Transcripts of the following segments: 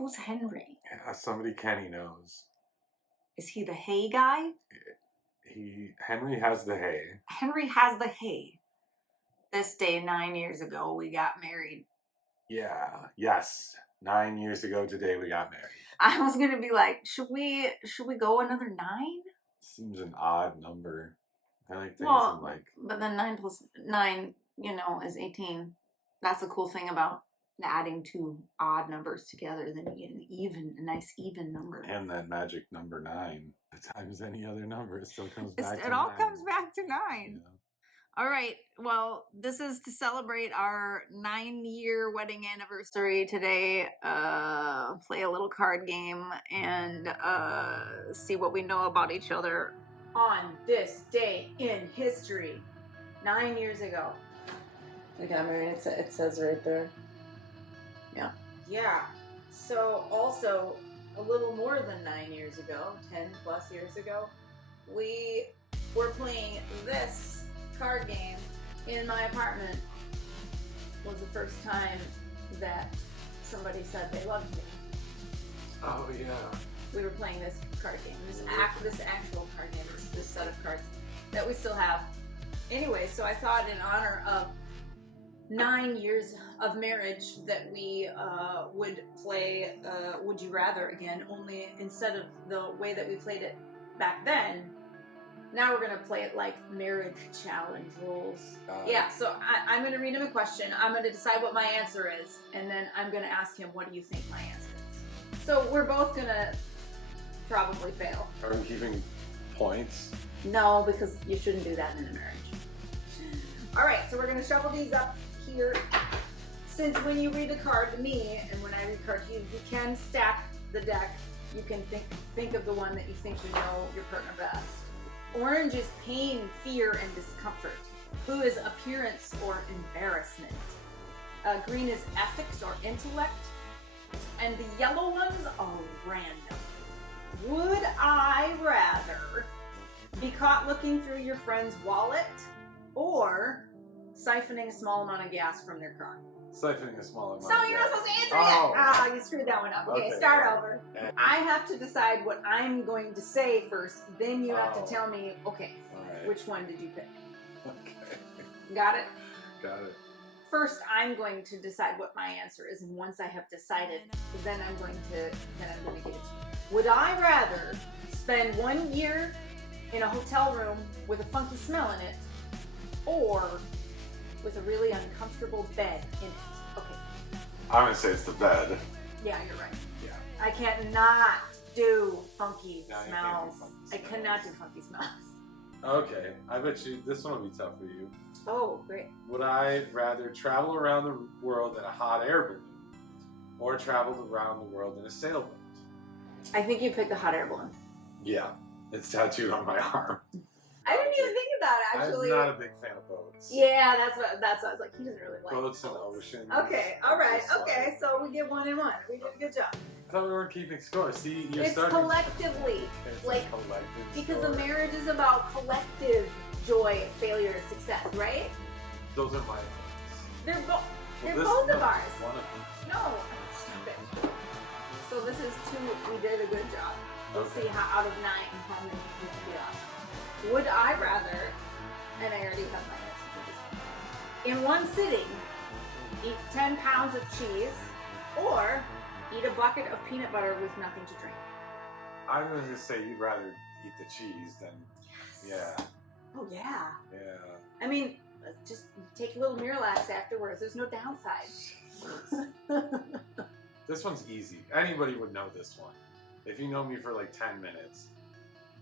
Who's Henry? Somebody Kenny knows. Is he the hay guy? Henry has the hay. Henry has the hay. This day 9 years ago, we got married. Yeah. Yes. 9 years ago today, we got married. I was gonna be like, should we go another 9? Seems an odd number. I like things in like. But then 9 plus 9, is 18. That's the cool thing about adding two odd numbers together. Then you get a nice even number. And that magic number 9. Times any other number, it still comes back to 9. It all comes back to 9. Yeah. All right. Well, this is to celebrate our 9-year wedding anniversary today. Play a little card game and see what we know about each other on this day in history. 9 years ago. We got married. It says right there. Yeah. Yeah. So also a little more than 9 years ago, 10 plus years ago, we were playing this card game in my apartment. Was the first time that somebody said they loved me. Oh yeah. We were playing this card game, this actual card game, this set of cards that we still have. Anyway, so I thought in honor of 9 years of marriage that we would play Would You Rather again, only instead of the way that we played it back then, now we're going to play it like marriage challenge rules. Yeah, so I'm going to read him a question. I'm going to decide what my answer is, and then I'm going to ask him, what do you think my answer is? So we're both going to probably fail. Are we keeping points? No, because you shouldn't do that in a marriage. All right, so we're going to shuffle these up here. Since when you read a card to me, and when I read a card to you, you can stack the deck. You can think of the one that you think you know your partner best. Orange is pain, fear, and discomfort. Blue is appearance or embarrassment. Green is ethics or intellect. And the yellow ones are random. Would I rather be caught looking through your friend's wallet or siphoning a small amount of gas from their car? Siphoning a small amount. So you're not supposed to answer yet. Ah, you screwed that one up. Okay, start over. I have to decide what I'm going to say first. Then you have to tell me, okay, which one did you pick? Okay. Got it? Got it. First, I'm going to decide what my answer is, and once I have decided, then I'm going to give it to you. Would I rather spend 1 year in a hotel room with a funky smell in it, or with a really uncomfortable bed in it? Okay. I'm gonna say it's the bed. Yeah, you're right. Yeah. I can't not do funky No, you smells. can't do funky I smells. cannot do funky smells. Okay, I bet you this one will be tough for you. Oh, great. Would I rather travel around the world in a hot air balloon, or travel around the world in a sailboat? I think you picked the hot air balloon. Yeah, it's tattooed on my arm. I didn't even think of that, actually. I'm not a big fan of boats. Yeah, that's what I was like. He doesn't really like Boats and oceans. Okay, all right, okay. So we get 1 and 1. We did a good job. I thought we weren't keeping score. See, you're It's starting. collectively, It's like, a collective because score. a marriage is about collective joy, failure, success, right? Those are my They're points. they're Well, both no, of ours. just one of them. No, stop it. So this is 2. We did a good job. Let's Okay. see how out of 9 how many we can get off. Would I rather? And I already have my answer for this one. In one sitting, eat 10 pounds of cheese, or eat a bucket of peanut butter with nothing to drink. I'm going to say you'd rather eat the cheese than. Yes. Yeah. Oh yeah. Yeah. I mean, just take a little Miralax afterwards. There's no downside. This one's easy. Anybody would know this one. If you know me for like 10 minutes.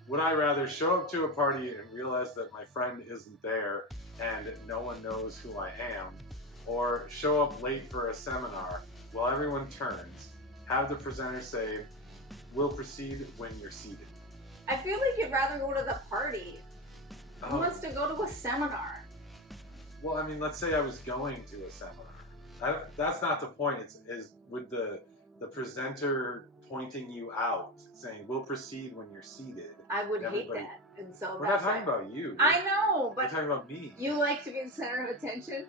Would I rather show up to a party and realize that my friend isn't there and no one knows who I am, or show up late for a seminar while everyone turns, have the presenter say, "We'll proceed when you're seated"? I feel like you'd rather go to the party. Who Oh, wants to go to a seminar? well, I mean, let's say I was going to a seminar. That's not the point. Is with the presenter pointing you out, saying, "We'll proceed when you're seated." I would hate Everybody- that, and so We're not that's talking why. about you. I know, We're but talking about me. you like to be the center of attention.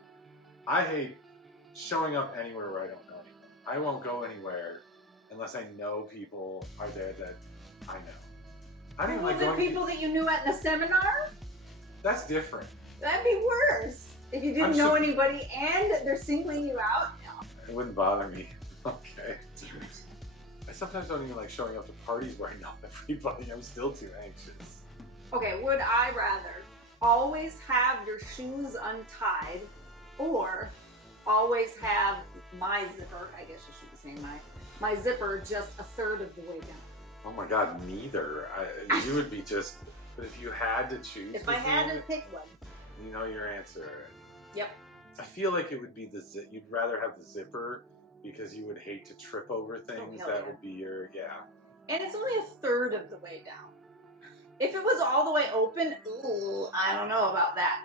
I hate showing up anywhere where I don't know anyone. I won't go anywhere unless I know people are there that I know. I don't even Well, like the going. people that you knew at the seminar? That's different. That'd be worse. If you didn't know anybody and they're singling you out. No. It wouldn't bother me. Okay. I sometimes don't even like showing up to parties where I know everybody. I'm still too anxious. Okay, would I rather always have your shoes untied or always have my zipper, I guess you should be saying my zipper just a third of the way down? Oh my god, neither. You would be just. But if you had to choose, If I had to pick one. you know your answer already. Yep. I feel like it would be the zip. You'd rather have the zipper because you would hate to trip over things. hell That yeah. would be your And it's only a third of the way down. If it was all the way open, ooh, I don't know about that.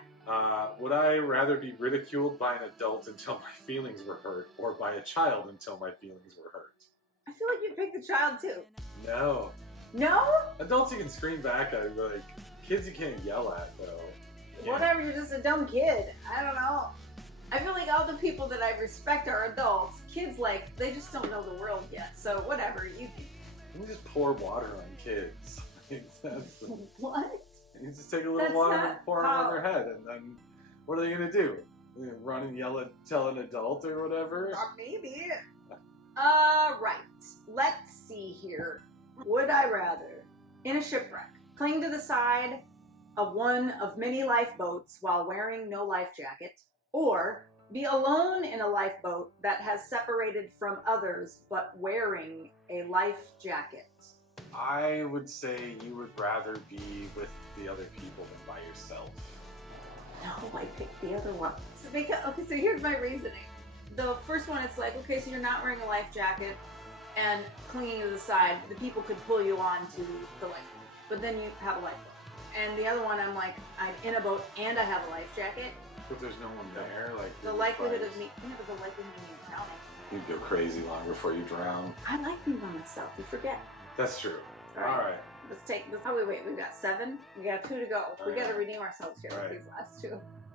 Would I rather be ridiculed by an adult until my feelings were hurt, or by a child until my feelings were hurt? I feel like you'd pick the child too. No. No? Adults you can scream back at, but like kids you can't yell at though. Yeah. Whatever, you're just a dumb kid. I don't know. I feel like all the people that I respect are adults. Kids, like, they just don't know the world yet. So whatever, you can. You just pour water on kids. What? You just take a little That's water and not pour it how- on their head, and then what are they gonna do? They're gonna run and yell at, tell an adult or whatever? Maybe. Right. Let's see here. Would I rather, in a shipwreck, cling to the side of one of many lifeboats while wearing no life jacket, or be alone in a lifeboat that has separated from others but wearing a life jacket? I would say you would rather be with the other people than by yourself. No, I picked the other one. So so here's my reasoning. The first one, it's like, okay, so you're not wearing a life jacket and clinging to the side. The people could pull you onto the lifeboat, but then you have a lifeboat. And the other one, I'm like, I'm in a boat and I have a life jacket. But there's no one there, like The likelihood of me, but the likelihood of me drowning. you'd go crazy long before you drown. I like being by myself. You forget. That's true. All right. Alright. Let's take this. Oh, wait. We've got 7. We got 2 to go. We got to Alright. redeem ourselves here Alright. with these last 2.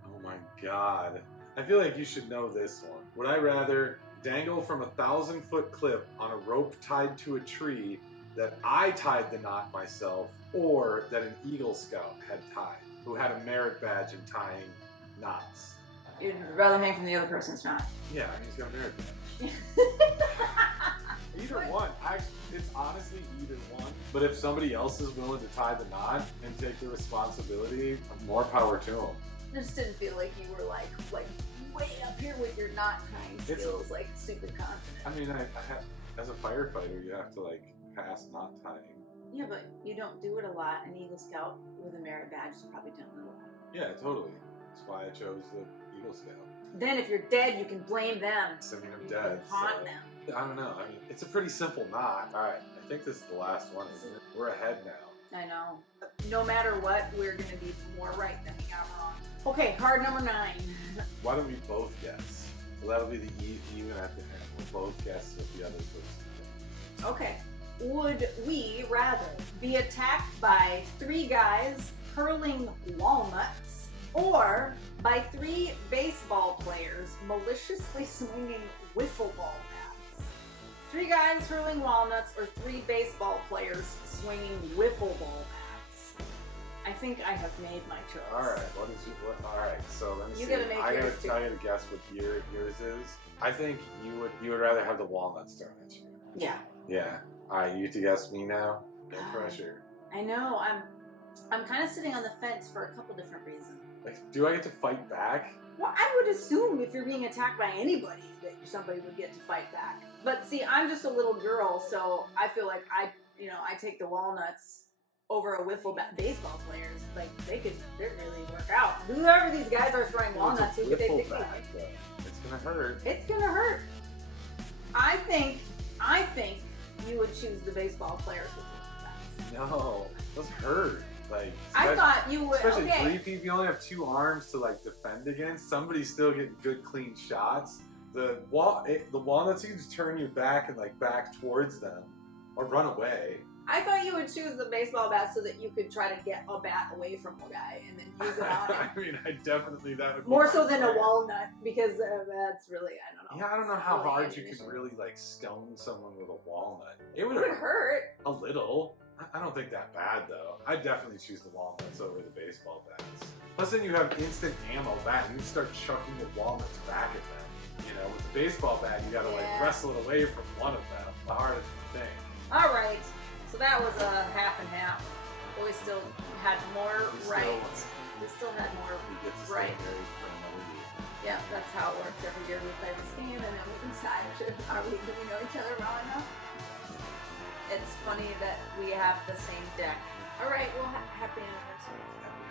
Oh my god. I feel like you should know this one. Would I rather dangle from a 1,000-foot cliff on a rope tied to a tree that I tied the knot myself, or that an Eagle Scout had tied, who had a merit badge in tying knots? You'd rather hang from the other person's knot. Yeah, he's got a merit badge. Either one. It's honestly either one. But if somebody else is willing to tie the knot and take the responsibility, more power to them. I just didn't feel like you were like way up here with your knot tying skills, like super confident. I mean, as a firefighter, you have to like pass knot tying. Yeah, but you don't do it a lot. An Eagle Scout with a merit badge has probably done it a lot. Yeah, totally. That's why I chose the Eagle Scout. Then if you're dead, you can blame them. I mean, I'm You dead. can haunt so- them. I don't know. I mean, it's a pretty simple knot. All right, I think this is the last one, isn't it? We're ahead now. I know. No matter what, we're going to be more right than we got wrong. Okay, card number 9. Why don't we both guess? So that'll be the even at the end. We'll both guess what the other person. Okay. Would we rather be attacked by 3 guys hurling walnuts, or by 3 baseball players maliciously swinging wiffle ball bats? 3 guys hurling walnuts, or 3 baseball players swinging wiffle ball bats? I think I have made my choice. All right. All right. So let me You see. gotta make yours, too. I gotta guess what yours is. I think you would rather have the walnuts thrown at you. Yeah. Yeah. All right. You get to guess me now. No pressure. I know. I'm kind of sitting on the fence for a couple different reasons. Like, do I get to fight back? Well, I would assume if you're being attacked by anybody that somebody would get to fight back. But see, I'm just a little girl, so I feel like I take the walnuts over a wiffle bat. Baseball players, like they really work out. Whoever these guys are throwing walnuts, who could they pick? It's gonna hurt. It's gonna hurt. I think you would choose the baseball players with wiffle bats. No, those hurt. Like I thought you would. especially Okay. 3 people. You only have 2 arms to like defend against. Somebody's still getting good, clean shots. The walnuts, you can just turn your back and like back towards them, or run away. I thought you would choose the baseball bat so that you could try to get a bat away from a guy and then use it on him. I mean, that would be More my so than a plan. walnut, because that's really, I don't know. Yeah, I don't know how Really hard you ammunition. can really like stone someone with a walnut. It It would would hurt. a little. I don't think that bad though. I'd definitely choose the walnuts over the baseball bats. Plus, then you have instant ammo back, and you start chucking the walnuts back at them. You know, with the baseball bat, you gotta like Yeah. wrestle it away from one of them. The hardest thing. All right. So that was a half and half. Boys still had more We still- right. We still had more We get to stay right. married for another year. Yeah, that's how it works. Every year we play this game and then we decide, do we know each other well enough? It's funny that we have the same deck. All right, well, happy anniversary. Happy